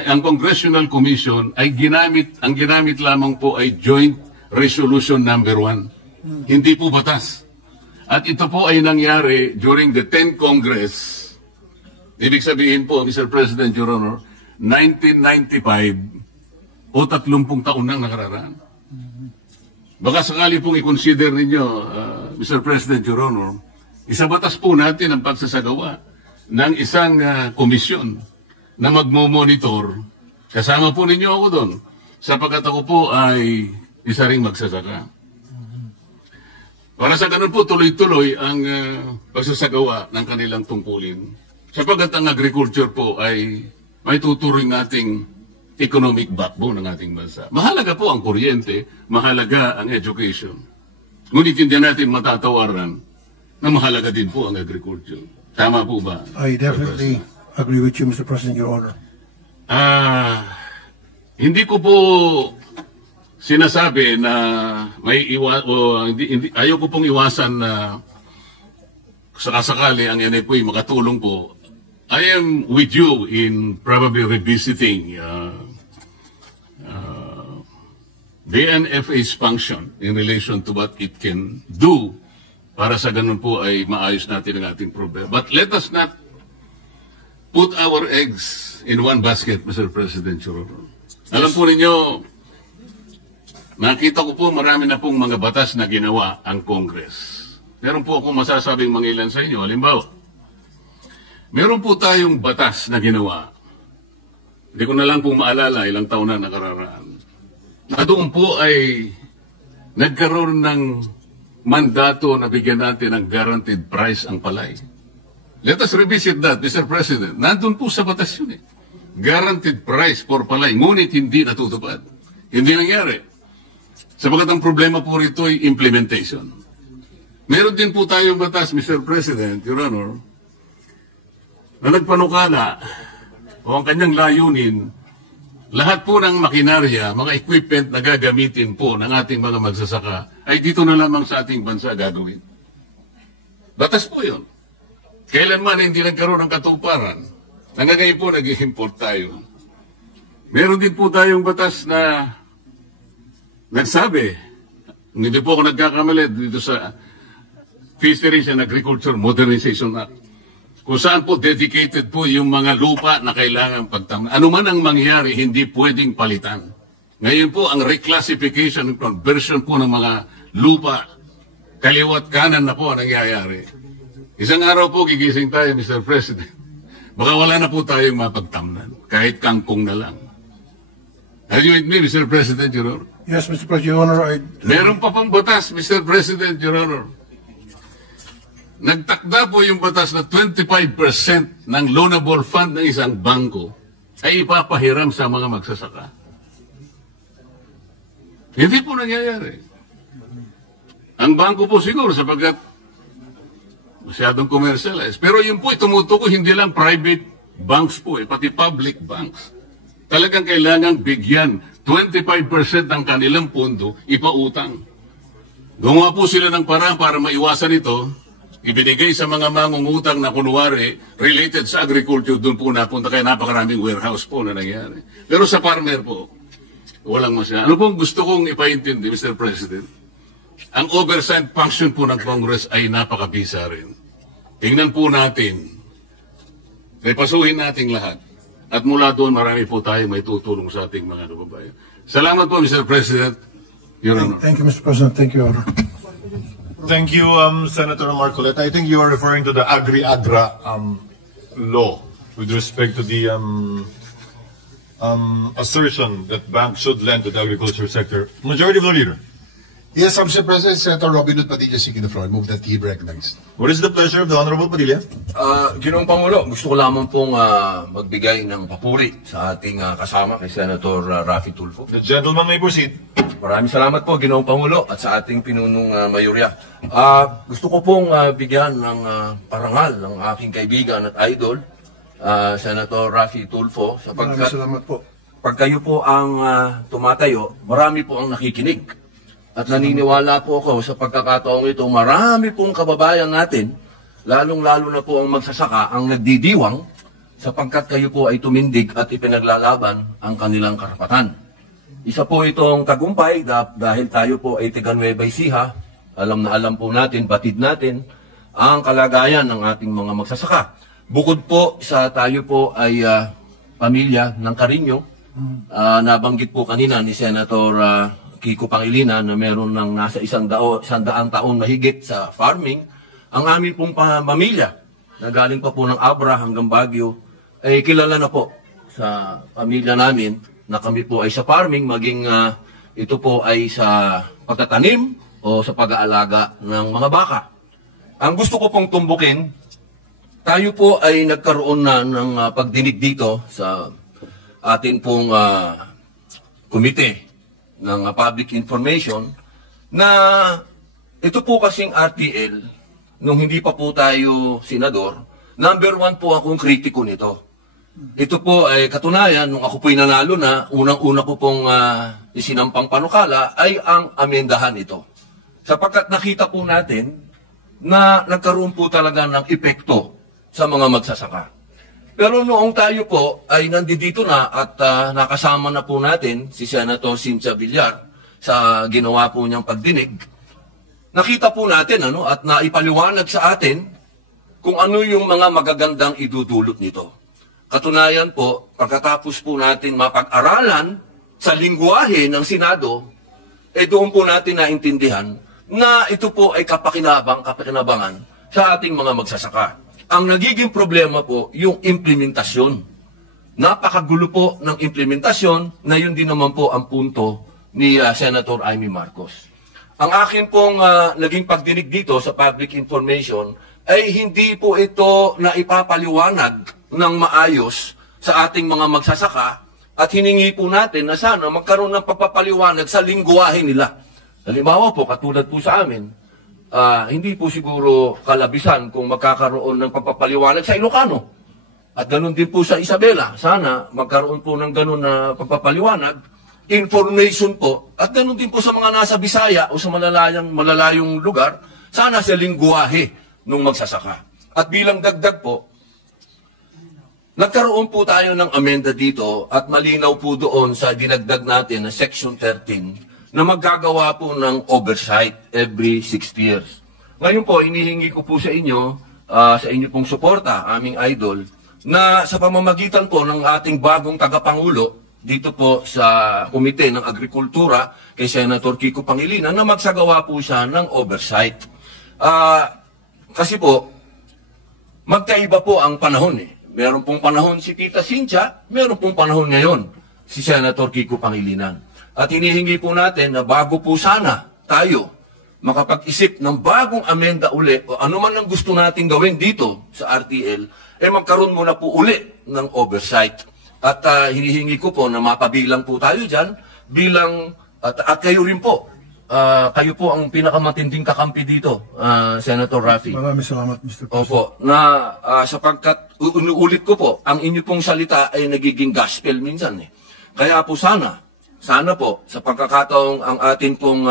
ang Congressional Commission ay ang ginamit lamang po ay Joint Resolution number 1. Hindi po batas. At ito po ay nangyari during the 10th Congress. Ibig sabihin po, Mr. President, Your Honor, 1995 o 30 taon nang nakararaan. Baka sakali pong i-consider ninyo, Mr. President, Your Honor, isabatas po natin ang pagsasagawa ng isang komisyon na magmo-monitor. Kasama po ninyo ako doon, sapagkat ako po ay isa ring magsasaka. Para sa ganun po, tuloy-tuloy ang pagsasagawa ng kanilang tungkulin. Sapagkat ang agriculture po ay may tuturing nating economic backbone ng ating bansa. Mahalaga po ang kuryente, mahalaga ang education. Ngunit hindi natin matatawaran na mahalaga din po ang agriculture. Tama po ba? I definitely agree with you, Mr. President, Your Honor. Hindi ko po sinasabi na ayaw ko pong iwasan na sakasakali ang NFA makatulong po. I am with you in probably revisiting the NFA's function in relation to what it can do para sa ganun po ay maayos natin ang ating problema. But let us not put our eggs in one basket, Mr. President Churro. Alam po ninyo, nakita ko po marami na pong mga batas na ginawa ang Congress. Meron po akong masasabing mangilan sa inyo. Halimbawa, meron po tayong batas na ginawa. Hindi ko na lang pong maalala ilang taon na nakararaan. Na doon po ay nagkaroon ng mandato na bigyan natin ng guaranteed price ang palay. Let us revisit that, Mr. President. Nandun po sa batas yun eh. Guaranteed price for palay, ngunit hindi natutupad. Hindi nangyari. Sapagat ang problema po rito ay implementation. Meron din po tayong batas, Mr. President, Your Honor, na nagpanukala o ang kanyang layunin, lahat po ng makinarya, mga equipment na gagamitin po ng ating mga magsasaka ay dito na lamang sa ating bansa gagawin. Batas po yun. Kailanman hindi nagkaroon ng katuparan. Nangyayari po nag-import tayo. Meron din po tayong batas na nagsabi, hindi po ako nagkakamali dito sa Fisheries and Agriculture Modernization Act, kung saan po dedicated po yung mga lupa na kailangan pagtamnan. Ano man ang mangyari, hindi pwedeng palitan. Ngayon po, ang reclassification and conversion po ng mga lupa, kaliwat kanan na po ang nangyayari. Isang araw po, gigising tayo, Mr. President. Baka wala na po tayong mapagtamnan, kahit kangkong na lang. Are you with me, Mr. President, Your Honor? Yes, Mr. President, Your Honor. Meron pa pang batas, Mr. President, Your Honor. Nagtakda po yung batas na 25% ng loanable fund ng isang bangko ay ipapahiram sa mga magsasaka. Hindi po nangyayari. Ang bangko po siguro sapagkat masyadong commercialized. Pero yun po, tumutukoy hindi lang private banks po, pati public banks. Talagang kailangan bigyan 25% ng kanilang pondo ipautang. Gumawa po sila ng parang para maiwasan ito, ibinigay sa mga mangungutang na kunwari related sa agriculture, doon po napunta kaya napakaraming warehouse po na nangyari. Pero sa farmer po, walang masya. Ano pong gusto kong ipaintindi, Mr. President? Ang oversight function po ng Congress ay napakabisa rin. Tingnan po natin, repasuhin natin lahat. At mula doon, marami po tayo may tutulong sa ating mga kababayan. Salamat po, Mr. President. Your Honor. Thank you, Mr. President. Thank you, Your Honor. Thank you, Senator Marcoleta. I think you are referring to the Agri-Agra law with respect to the assertion that banks should lend to the agriculture sector. Majority of the leader. Yes, Mr. President, Senator Robin Hood Padilla seeking the floor. I move that he be recognized. What is the pleasure of the Honorable Padilla? Ginoong Pangulo, gusto ko lamang pong magbigay ng papuri sa ating kasama kay Senator Raffy Tulfo. The gentleman may proceed. Maraming salamat po, Ginoong Pangulo, at sa ating pinunong mayorya. Gusto ko pong bigyan ng parangal ng aking kaibigan at idol, Senator Raffy Tulfo, sapagkat Salamat po. pag kayo po ang tumatayo, marami po ang nakikinig. At naniniwala po ako sa pagkakataong ito, marami pong kababayan natin, lalong-lalo na po ang magsasaka, ang nagdidiwang, sapagkat kayo po ay tumindig at ipinaglalaban ang kanilang karapatan. Isa po itong tagumpay dahil tayo po ay taga Nueva Ecija. Alam na alam po natin, batid natin, ang kalagayan ng ating mga magsasaka. Bukod po sa tayo po ay pamilya ng Carino, nabanggit po kanina ni Senator Kiko Pangilinan na meron ng nasa 100 taon mahigit sa farming. Ang amin pong pamilya na galing pa po ng Abra hanggang Baguio ay kilala na po sa pamilya namin na kami po ay sa farming, maging ito po ay sa pagtatanim o sa pag-aalaga ng mga baka. Ang gusto ko pong tumbukin, tayo po ay nagkaroon na ng pagdinig dito sa atin pong komite ng public information na ito po kasing RTL, nung hindi pa po tayo senador, number 1 po akong kritiko nito. Ito po ay katunayan, nung ako po'y nanalo na, unang-una ko pong isinampang panukala ay ang amendahan ito. Sapagkat nakita po natin na nagkaroon po talaga ng epekto sa mga magsasaka. Pero noong tayo po ay nandito na at nakasama na po natin si Senator Cynthia Villar sa ginawa po niyang pagdinig, nakita po natin at naipaliwanag sa atin kung ano yung mga magagandang idudulot nito. Katunayan po, pagkatapos po natin mapag-aralan sa lingwahe ng Senado, doon po natin naintindihan na ito po ay kapakinabangan sa ating mga magsasaka. Ang nagiging problema po, yung implementasyon. Napakagulo po ng implementasyon na yun din naman po ang punto ni Senator Amy Marcos. Ang akin pong naging pagdinig dito sa public information ay hindi po ito na ipapaliwanag ng maayos sa ating mga magsasaka at hiningi po natin na sana magkaroon ng pagpapaliwanag sa lingwahe nila. Halimbawa po, katulad po sa amin, hindi po siguro kalabisan kung magkakaroon ng pagpapaliwanag sa Ilocano. At ganun din po sa Isabela. Sana magkaroon po ng ganun na pagpapaliwanag, information po, at ganun din po sa mga nasa Bisaya o sa malalayong lugar, sana sa lingwahe ng magsasaka. At bilang dagdag po, nagkaroon po tayo ng amenda dito at malinaw po doon sa dinagdag natin na Section 13 na maggagawa po ng oversight every 6 years. Ngayon po, inihingi ko po sa inyo pong suporta, aming idol, na sa pamamagitan po ng ating bagong tagapangulo dito po sa Komite ng Agrikultura kay Senator Kiko Pangilinan na magsagawa po siya ng oversight. Kasi po, magkaiba po ang panahon eh. Meron pong panahon si Tita Cynthia, meron pong panahon ngayon si Senator Kiko Pangilinan. At hinihingi po natin na bago po sana tayo makapag-isip ng bagong amenda uli o ano man ang gusto natin gawin dito sa RTL, magkaroon muna po uli ng oversight. At hinihingi ko po na mapabilang po tayo dyan bilang, at kayo rin po, kayo po ang pinakamatinding kakampi dito, Senator Raffy. Maraming salamat, Mr. President. Opo, na sapagkat ulit ko po, ang inyo pong salita ay nagiging gospel minsan eh. Kaya po sana po, sa pagkakataong ang atin pong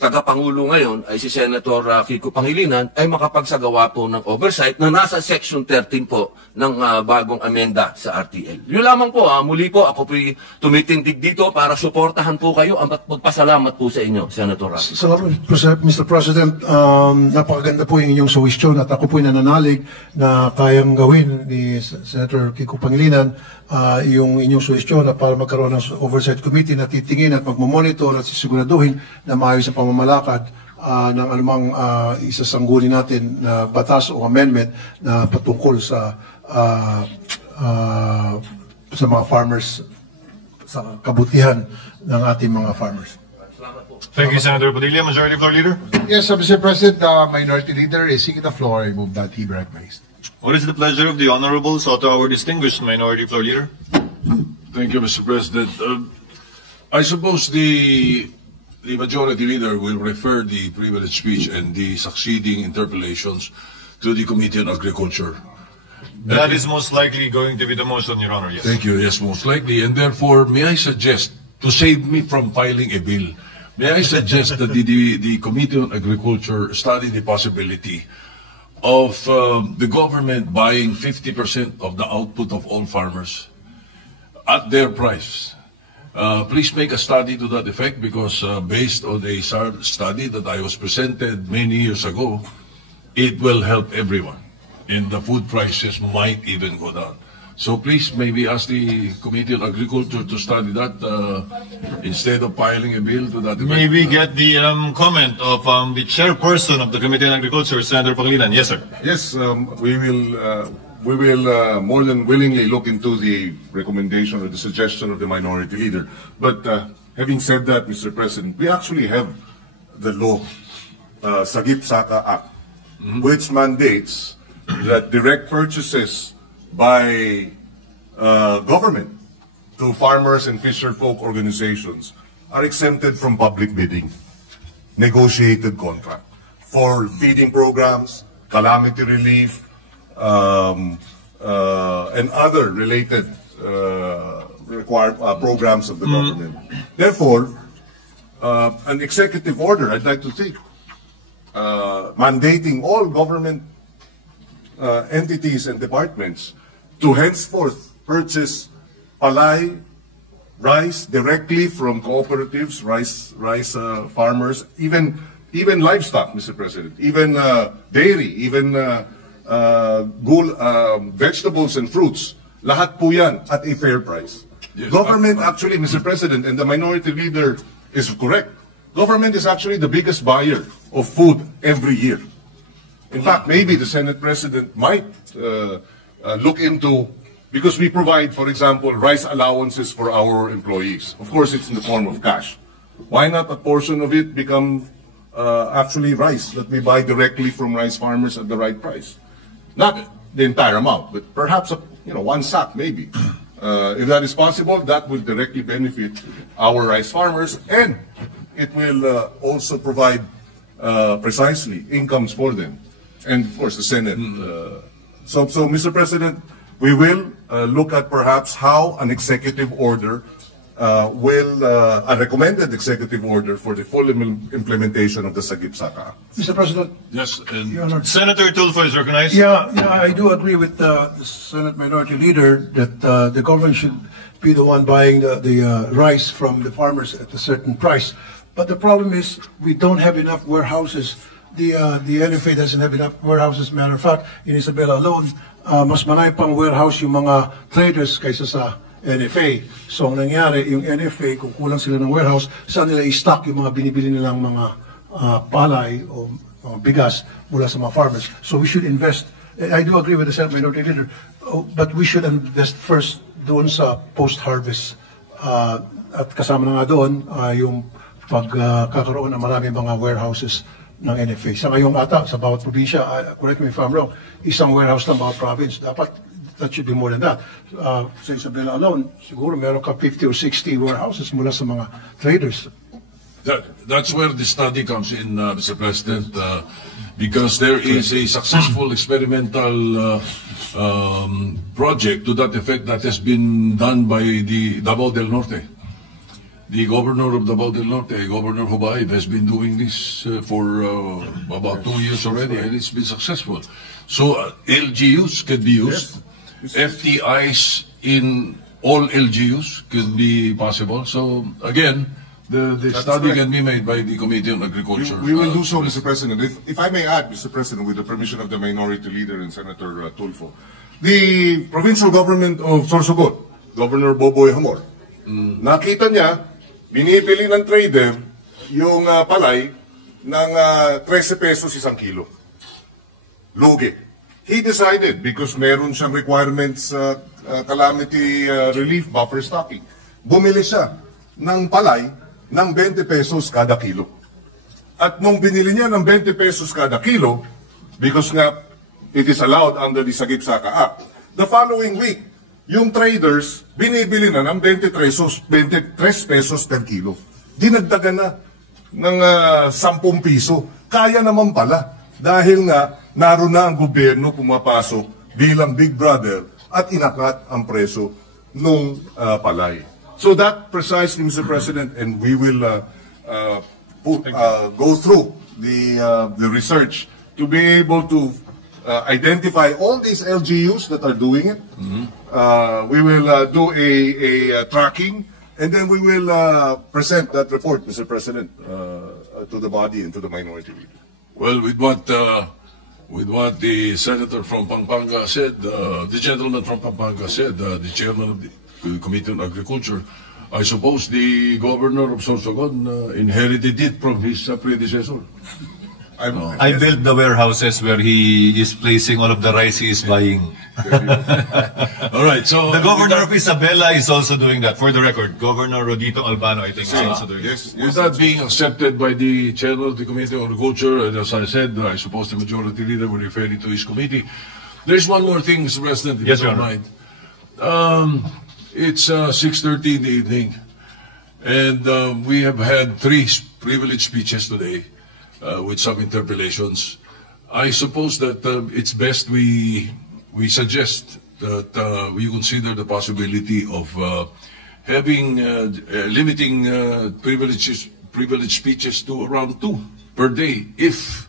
tagapangulo ngayon ay si Senator Kiko Pangilinan ay makapagsagawa po ng oversight na nasa Section 13 po ng bagong amenda sa RTL. Yun lamang po, muli po ako po'y tumitindig dito para suportahan po kayo at magpasalamat po sa inyo, Senator Raffy. Salamat, Mr. President. Napakaganda po yung inyong suwestyon at ako po'y nananalig na kayang gawin ni Senator Kiko Pangilinan yung inyong suwestyon na para magkaroon ng oversight committee na titingin at magmamonitor at sisiguraduhin na maayos ang pamamalakad ng anumang isasangguni natin na batas o amendment na patungkol sa mga farmers sa kabutihan ng ating mga farmers. Thank you, Senator Padilla. Majority Floor Leader. Yes, Mr. President, the Minority Leader is seeking the floor. I move that he be recognized. What is the pleasure of the Honorable Soto, our distinguished Minority Floor Leader? Thank you, Mr. President. I suppose the Majority Leader will refer the privilege speech and the succeeding interpellations to the Committee on Agriculture. That is most likely going to be the motion, Your Honor, yes. Thank you, yes, most likely. And therefore, may I suggest, to save me from filing a bill, may I suggest that the Committee on Agriculture study the possibility of the government buying 50% of the output of all farmers at their price. Please make a study to that effect, because based on a study that I was presented many years ago, it will help everyone, and the food prices might even go down. So please maybe ask the Committee on Agriculture to study that instead of filing a bill to that effect. May we get the comment of the chairperson of the Committee on Agriculture, Senator Pangilinan? Yes, sir. Yes, we will more than willingly look into the recommendation or the suggestion of the Minority Leader. But having said that, Mr. President, we actually have the law, Sagip-Saka Act, which mandates that direct purchases by government to farmers and fisherfolk organizations are exempted from public bidding, negotiated contract for feeding programs, calamity relief, and other related required programs of the government. Therefore, an executive order, I'd like to think, mandating all government entities and departments to henceforth purchase palay, rice directly from cooperatives, rice farmers, even livestock, Mr. President, even dairy, even vegetables and fruits. Lahat po yan at a fair price. Yes, government actually, Mr. President, and the Minority Leader is correct. Government is actually the biggest buyer of food every year. In fact, maybe the Senate President might look into, because we provide, for example, rice allowances for our employees. Of course, it's in the form of cash. Why not a portion of it become actually rice that we buy directly from rice farmers at the right price? Not the entire amount, but perhaps one sack maybe. If that is possible, that will directly benefit our rice farmers, and it will also provide precisely incomes for them. And of course, the Senate. So, Mr. President, we will look at perhaps how an executive order a recommended executive order for the full implementation of the Sagip-Saka. Mr. President. Yes, and Senator Tulfo is recognized. Yeah, I do agree with the Senate Minority Leader that the government should be the one buying the rice from the farmers at a certain price. But the problem is we don't have enough warehouses. The NFA doesn't have enough warehouses. Matter of fact, in Isabela alone, mas marami pang warehouse yung mga traders kaysa sa NFA. So ang nangyari, yung NFA, kung kulang sila ng warehouse, saan nila i-stock yung mga binibili nilang mga palay o bigas mula sa mga farmers. So we should invest. I do agree with the Senate Minority Leader, but we should invest first doon sa post-harvest. At kasama na nga doon yung pagkakaroon ng maraming mga warehouses ng NFA. Sa ngayong ata, sa bawat probinsya, correct me if I'm wrong, isang warehouse ng bawat province. Dapat, that should be more than that. Sa Isabela alone, siguro meron ka 50 or 60 warehouses mula sa mga traders. That's where the study comes in, Mr. President, because there is a successful experimental project to that effect that has been done by the Davao del Norte. The governor of Davao del Norte, Governor Hubaid, has been doing this for about 2 years already, and it's been successful. So LGUs could be used. Yes. FTIs in all LGUs could be possible. So again, the study can be made by the Committee on Agriculture. We will do so, Mr. President. If I may add, Mr. President, with the permission of the Minority Leader and Senator Tulfo, the provincial government of Sorsogon, Governor Boboy Hamor, nakita niya, binibili ng trader yung palay ng 13 pesos isang kilo. Lugi. He decided, because meron siyang requirements calamity relief buffer stocking, bumili siya ng palay ng 20 pesos kada kilo. At nung binili niya ng 20 pesos kada kilo, because nga it is allowed under the Sagip-Saka Act, the following week, yung traders binibili na ng 23 pesos per kilo. Dinagdagan na ng 10 piso. Kaya naman pala. Dahil nga, naroon na ang gobyerno pumapasok bilang big brother at inakat ang preso nung palay. So that precisely, Mr. President, and we will go through the research to be able to identify all these LGUs that are doing it. We will do a tracking, and then we will present that report, Mr. President, to the body and to the minority leader. Well, with what the senator from Pampanga said, the gentleman from Pampanga said, the chairman of the Committee on Agriculture, I suppose the governor of Sorsogon inherited it from his predecessor. I built the warehouses where he is placing all of the rice he is buying. All right, so the governor of Isabela is also doing that. For the record, Governor Rodito Albano, I think, is also doing that. With that being accepted by the chairman of the Committee on Agriculture, and as I said, I suppose the majority leader will refer it to his committee. There's one more thing, Mr. President, if Yes, you don't Your mind. It's 6:30 in the evening, and we have had 3 privileged speeches today with some interpellations. I suppose that it's best we suggest that we consider the possibility of having limiting privileged speeches to around 2 per day if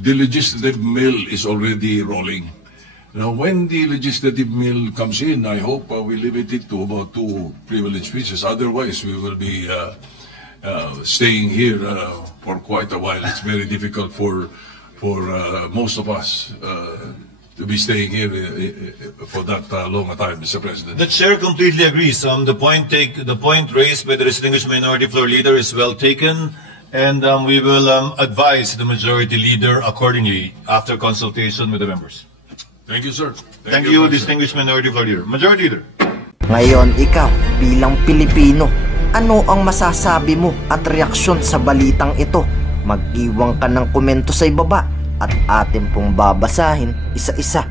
the legislative mill is already rolling. Now, when the legislative mill comes in, I hope we limit it to about 2 privileged speeches. Otherwise, we will be staying here for quite a while. It's very difficult for most of us to be staying here for that long a time, Mr. President. The chair completely agrees. The point raised by the distinguished minority floor leader is well taken, and we will advise the majority leader accordingly after consultation with the members. Thank you, sir. Thank you, distinguished minority floor leader. Majority leader. Ngayon, ikaw, bilang Pilipino, ano ang masasabi mo at reaksyon sa balitang ito? Mag-iwan ka ng komento sa ibaba at atin pong babasahin isa-isa.